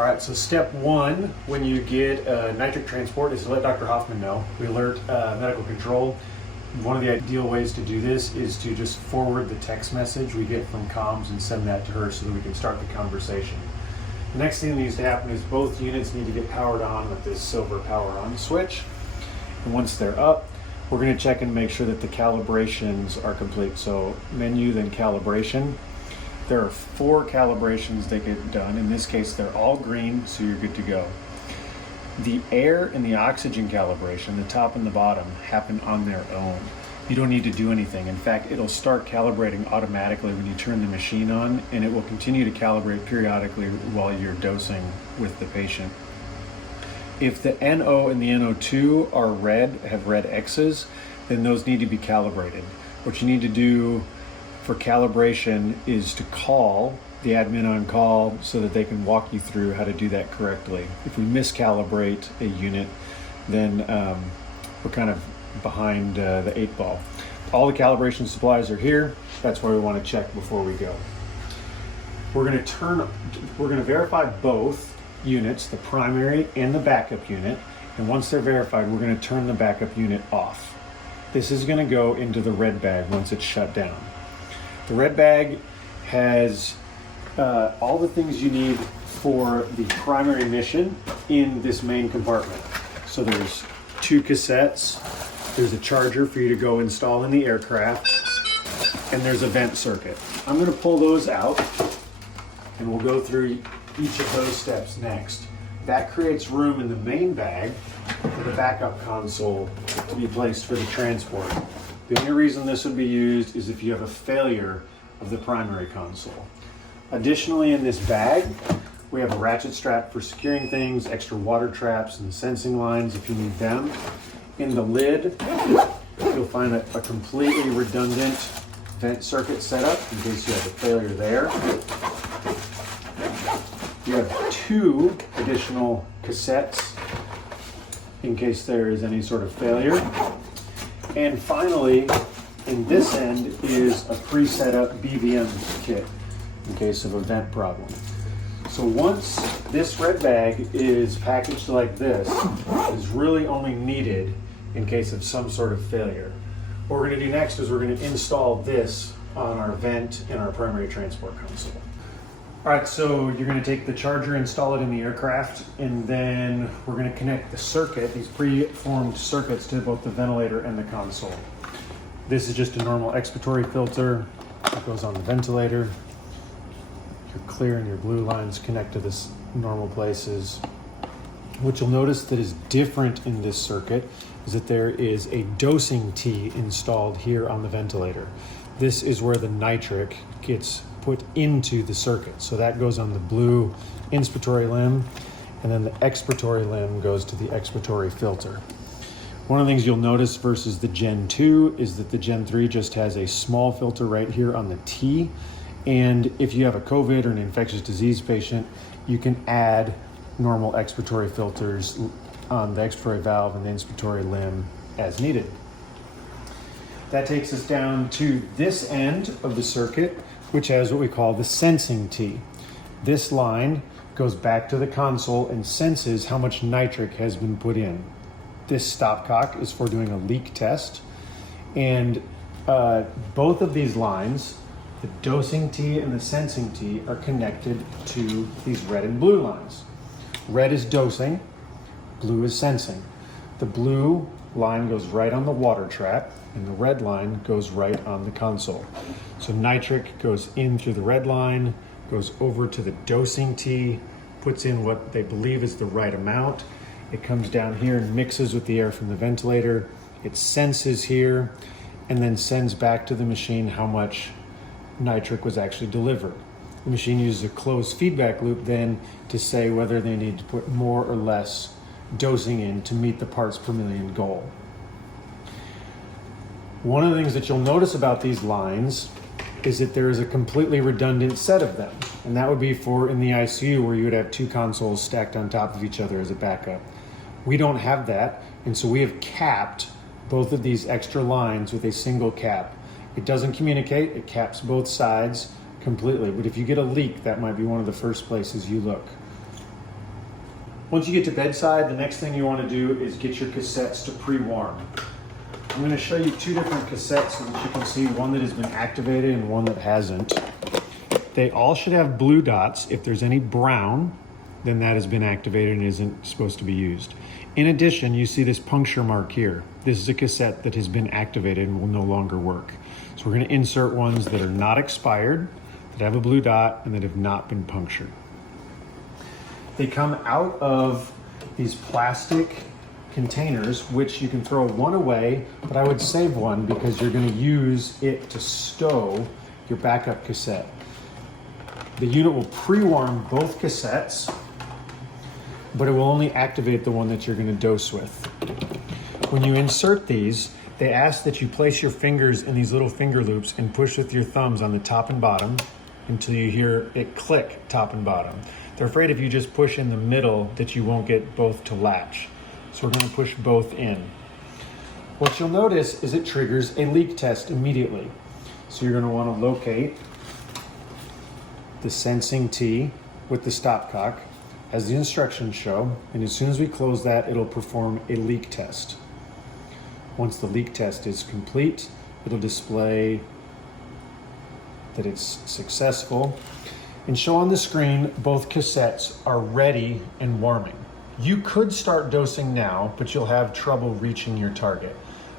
All right, so step one when you get a nitric transport is to let Dr. Hoffman know. We alert medical control. One of the ideal ways to do this is to just forward the text message we get from comms and send that to her so that we can start the conversation. The next thing that needs to happen is both units need to get powered on with this silver power on switch. And once they're up, we're going to check and make sure that the calibrations are complete. So menu, then calibration. There are 4 calibrations that get done. In this case, they're all green, so you're good to go. The air and the oxygen calibration, the top and the bottom, happen on their own. You don't need to do anything. In fact, it'll start calibrating automatically when you turn the machine on, and it will continue to calibrate periodically while you're dosing with the patient. If the NO and the NO2 are red, have red X's, then those need to be calibrated. What you need to do for calibration is to call the admin on call so that they can walk you through how to do that correctly. If we miscalibrate a unit, then we're kind of behind the 8 ball. All the calibration supplies are here. That's why we want to check before we go. We're going to verify both units, the primary and the backup unit. And once they're verified, we're going to turn the backup unit off. This is going to go into the red bag once it's shut down. The red bag has all the things you need for the primary mission in this main compartment. So there's 2 cassettes, there's a charger for you to go install in the aircraft, and there's a vent circuit. I'm going to pull those out and we'll go through each of those steps next. That creates room in the main bag for the backup console to be placed for the transport. The only reason this would be used is if you have a failure of the primary console. Additionally, in this bag, we have a ratchet strap for securing things, extra water traps and sensing lines if you need them. In the lid, you'll find a completely redundant vent circuit setup in case you have a failure there. You have 2 additional cassettes in case there is any sort of failure. And finally, in this end is a pre-set up BVM kit in case of a vent problem. So once this red bag is packaged like this, is really only needed in case of some sort of failure. What we're going to do next is we're going to install this on our vent and our primary transport console. All right, so you're going to take the charger, install it in the aircraft, and then we're going to connect the circuit, these pre-formed circuits, to both the ventilator and the console. This is just a normal expiratory filter that goes on the ventilator. Your clear and your blue lines connect to this normal places. What you'll notice that is different in this circuit is that there is a dosing tee installed here on the ventilator. This is where the nitric gets put into the circuit. So that goes on the blue inspiratory limb, and then the expiratory limb goes to the expiratory filter. One of the things you'll notice versus the Gen 2 is that the Gen 3 just has a small filter right here on the T. And if you have a COVID or an infectious disease patient, you can add normal expiratory filters on the expiratory valve and the inspiratory limb as needed. That takes us down to this end of the circuit, which has what we call the sensing T. This line goes back to the console and senses how much nitric has been put in. This stopcock is for doing a leak test. And both of these lines, the dosing T and the sensing T, are connected to these red and blue lines. Red is dosing, blue is sensing. The blue line goes right on the water trap, and the red line goes right on the console. So nitric goes in through the red line, goes over to the dosing T, puts in what they believe is the right amount. It comes down here and mixes with the air from the ventilator. It senses here, and then sends back to the machine how much nitric was actually delivered. The machine uses a closed feedback loop then to say whether they need to put more or less dosing in to meet the parts per million goal. One of the things that you'll notice about these lines is that there is a completely redundant set of them. And that would be for in the ICU where you would have 2 consoles stacked on top of each other as a backup. We don't have that, and so we have capped both of these extra lines with a single cap. It doesn't communicate, it caps both sides completely, but if you get a leak, that might be one of the first places you look. Once you get to bedside, the next thing you want to do is get your cassettes to pre-warm. I'm going to show you two different cassettes so that you can see one that has been activated and one that hasn't. They all should have blue dots. If there's any brown, then that has been activated and isn't supposed to be used. In addition, you see this puncture mark here. This is a cassette that has been activated and will no longer work. So we're going to insert ones that are not expired, that have a blue dot, and that have not been punctured. They come out of these plastic containers, which you can throw one away, but I would save one because you're going to use it to stow your backup cassette. The unit will pre-warm both cassettes, but it will only activate the one that you're going to dose with. When you insert these, they ask that you place your fingers in these little finger loops and push with your thumbs on the top and bottom until you hear it click top and bottom. They're afraid if you just push in the middle that you won't get both to latch. So we're going to push both in. What you'll notice is it triggers a leak test immediately. So you're going to want to locate the sensing T with the stopcock as the instructions show, and as soon as we close that, it'll perform a leak test. Once the leak test is complete, it'll display that it's successful and show on the screen both cassettes are ready and warming. You could start dosing now, but you'll have trouble reaching your target.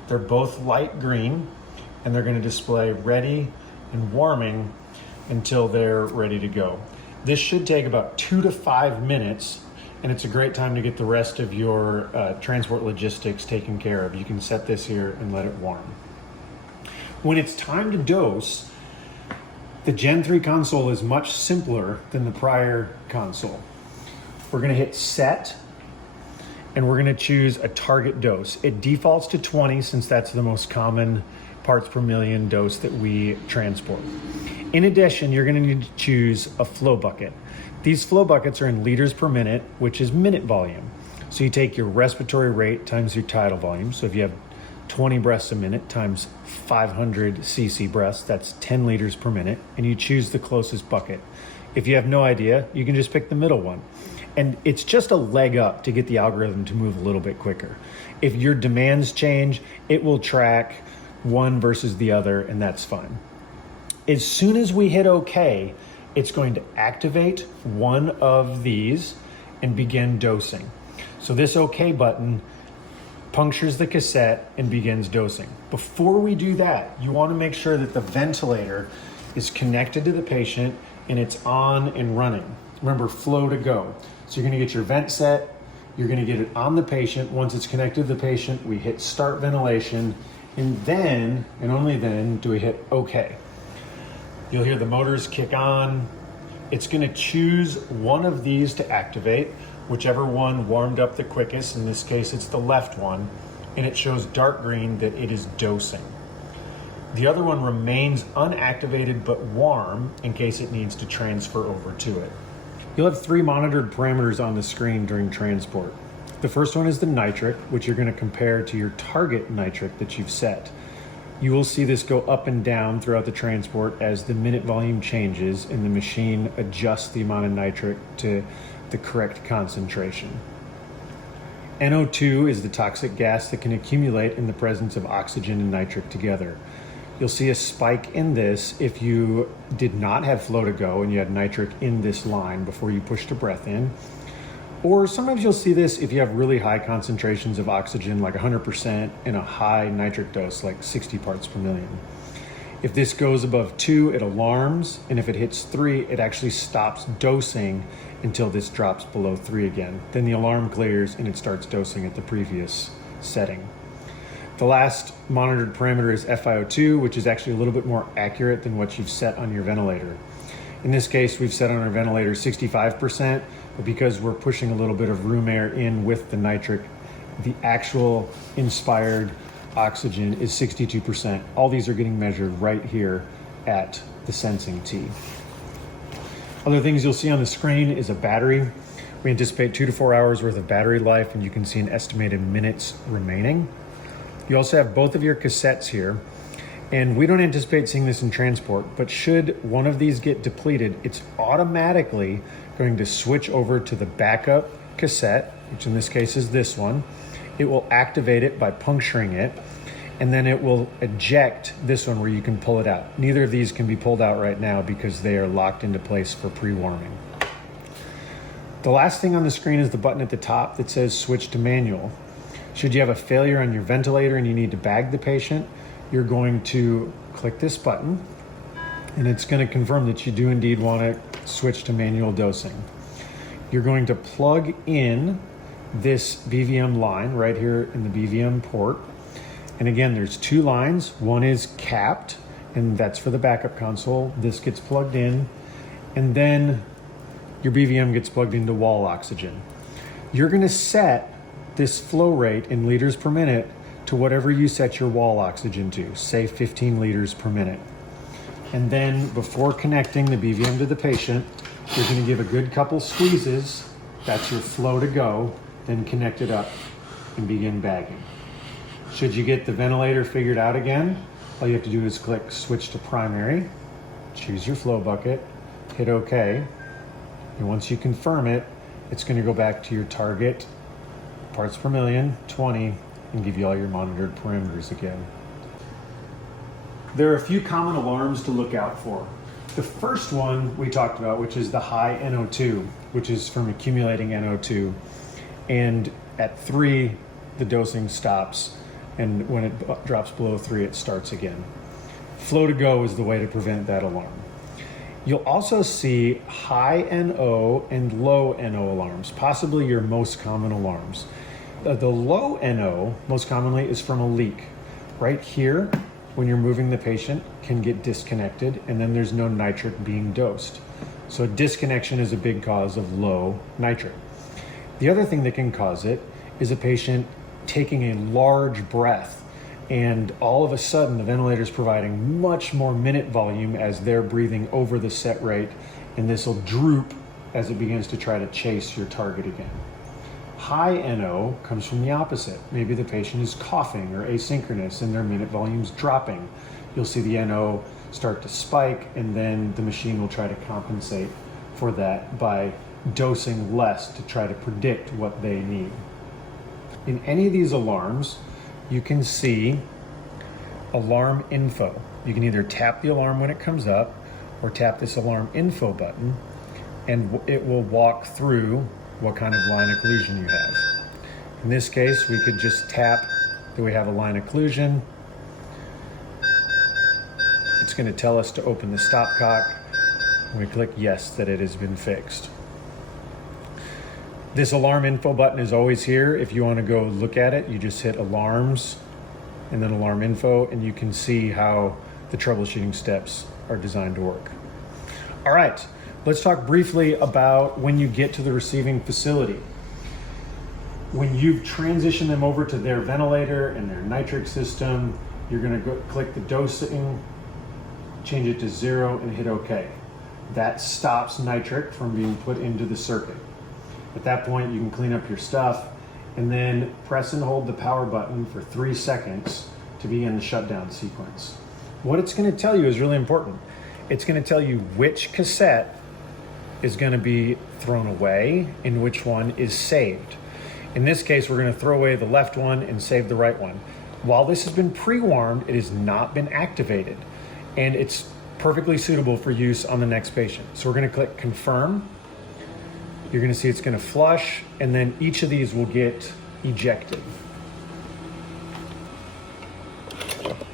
They're both light green, and they're going to display ready and warming until they're ready to go. This should take about 2 to 5 minutes, and it's a great time to get the rest of your transport logistics taken care of. You can set this here and let it warm. When it's time to dose, the Gen 3 console is much simpler than the prior console. We're going to hit set, and we're going to choose a target dose. It defaults to 20 since that's the most common parts per million dose that we transport. In addition, you're going to need to choose a flow bucket. These flow buckets are in liters per minute, which is minute volume. So you take your respiratory rate times your tidal volume. So if you have 20 breaths a minute times 500 cc breaths, that's 10 liters per minute, and you choose the closest bucket. If you have no idea, you can just pick the middle one. And it's just a leg up to get the algorithm to move a little bit quicker. If your demands change, it will track one versus the other, and that's fine. As soon as we hit OK, it's going to activate one of these and begin dosing. So this OK button punctures the cassette and begins dosing. Before we do that, you want to make sure that the ventilator is connected to the patient and it's on and running. Remember, flow to go. So you're going to get your vent set, you're going to get it on the patient. Once it's connected to the patient, we hit start ventilation, and then, and only then, do we hit OK. You'll hear the motors kick on. It's going to choose one of these to activate, whichever one warmed up the quickest. In this case, it's the left one, and it shows dark green that it is dosing. The other one remains unactivated but warm in case it needs to transfer over to it. You'll have 3 monitored parameters on the screen during transport. The first one is the nitric, which you're going to compare to your target nitric that you've set. You will see this go up and down throughout the transport as the minute volume changes and the machine adjusts the amount of nitric to the correct concentration. NO2 is the toxic gas that can accumulate in the presence of oxygen and nitric together. You'll see a spike in this if you did not have flow to go and you had nitric in this line before you pushed a breath in. Or sometimes you'll see this if you have really high concentrations of oxygen, like 100%, and a high nitric dose, like 60 parts per million. If this goes above 2, it alarms, and if it hits 3, it actually stops dosing until this drops below 3 again. Then the alarm clears and it starts dosing at the previous setting. The last monitored parameter is FiO2, which is actually a little bit more accurate than what you've set on your ventilator. In this case, we've set on our ventilator 65%, but because we're pushing a little bit of room air in with the nitric, the actual inspired oxygen is 62%. All these are getting measured right here at the sensing T. Other things you'll see on the screen is a battery. We anticipate 2 to 4 hours worth of battery life, and you can see an estimated minutes remaining. You also have both of your cassettes here, and we don't anticipate seeing this in transport, but should one of these get depleted, it's automatically going to switch over to the backup cassette, which in this case is this one. It will activate it by puncturing it, and then it will eject this one where you can pull it out. Neither of these can be pulled out right now because they are locked into place for pre-warming. The last thing on the screen is the button at the top that says switch to manual. Should you have a failure on your ventilator and you need to bag the patient, you're going to click this button, and it's going to confirm that you do indeed want to switch to manual dosing. You're going to plug in this BVM line right here in the BVM port. And again, there's two lines. One is capped, and that's for the backup console. This gets plugged in, and then your BVM gets plugged into wall oxygen. You're going to set this flow rate in liters per minute to whatever you set your wall oxygen to, say 15 liters per minute. And then before connecting the BVM to the patient, you're going to give a good couple squeezes. That's your flow to go. Then connect it up and begin bagging. Should you get the ventilator figured out again, all you have to do is click switch to primary, choose your flow bucket, hit OK. And once you confirm it, it's going to go back to your target parts per million, 20, and give you all your monitored parameters again. There are a few common alarms to look out for. The first one we talked about, which is the high NO2, which is from accumulating NO2. And at 3, the dosing stops, and when it drops below 3, it starts again. Flow to go is the way to prevent that alarm. You'll also see high NO and low NO alarms, possibly your most common alarms. The low NO, most commonly, is from a leak. Right here, when you're moving the patient, can get disconnected, and then there's no nitric being dosed. So disconnection is a big cause of low nitric. The other thing that can cause it is a patient taking a large breath, and all of a sudden the ventilator is providing much more minute volume as they're breathing over the set rate, and this will droop as it begins to try to chase your target again. High NO comes from the opposite. Maybe the patient is coughing or asynchronous and their minute volume's dropping. You'll see the NO start to spike, and then the machine will try to compensate for that by dosing less to try to predict what they need. In any of these alarms, you can see alarm info. You can either tap the alarm when it comes up or tap this alarm info button, and it will walk through what kind of line occlusion you have. In this case, we could just tap that we have a line occlusion. It's going to tell us to open the stopcock. We click yes that it has been fixed. This alarm info button is always here. If you want to go look at it, you just hit alarms and then alarm info, and you can see how the troubleshooting steps are designed to work. All right, let's talk briefly about when you get to the receiving facility. When you've transitioned them over to their ventilator and their nitric system, you're going to go click the dosing, change it to 0, and hit OK. That stops nitric from being put into the circuit. At that point, you can clean up your stuff and then press and hold the power button for 3 seconds to begin the shutdown sequence. What it's going to tell you is really important. It's going to tell you which cassette is going to be thrown away and which one is saved. In this case, we're going to throw away the left one and save the right one. While this has been pre-warmed, it has not been activated, and it's perfectly suitable for use on the next patient. So we're going to click confirm. You're going to see it's going to flush, and then each of these will get ejected.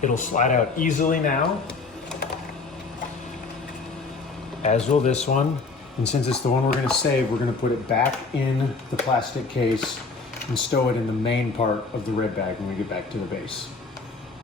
It'll slide out easily now, as will this one. And since it's the one we're going to save, we're going to put it back in the plastic case and stow it in the main part of the red bag when we get back to the base.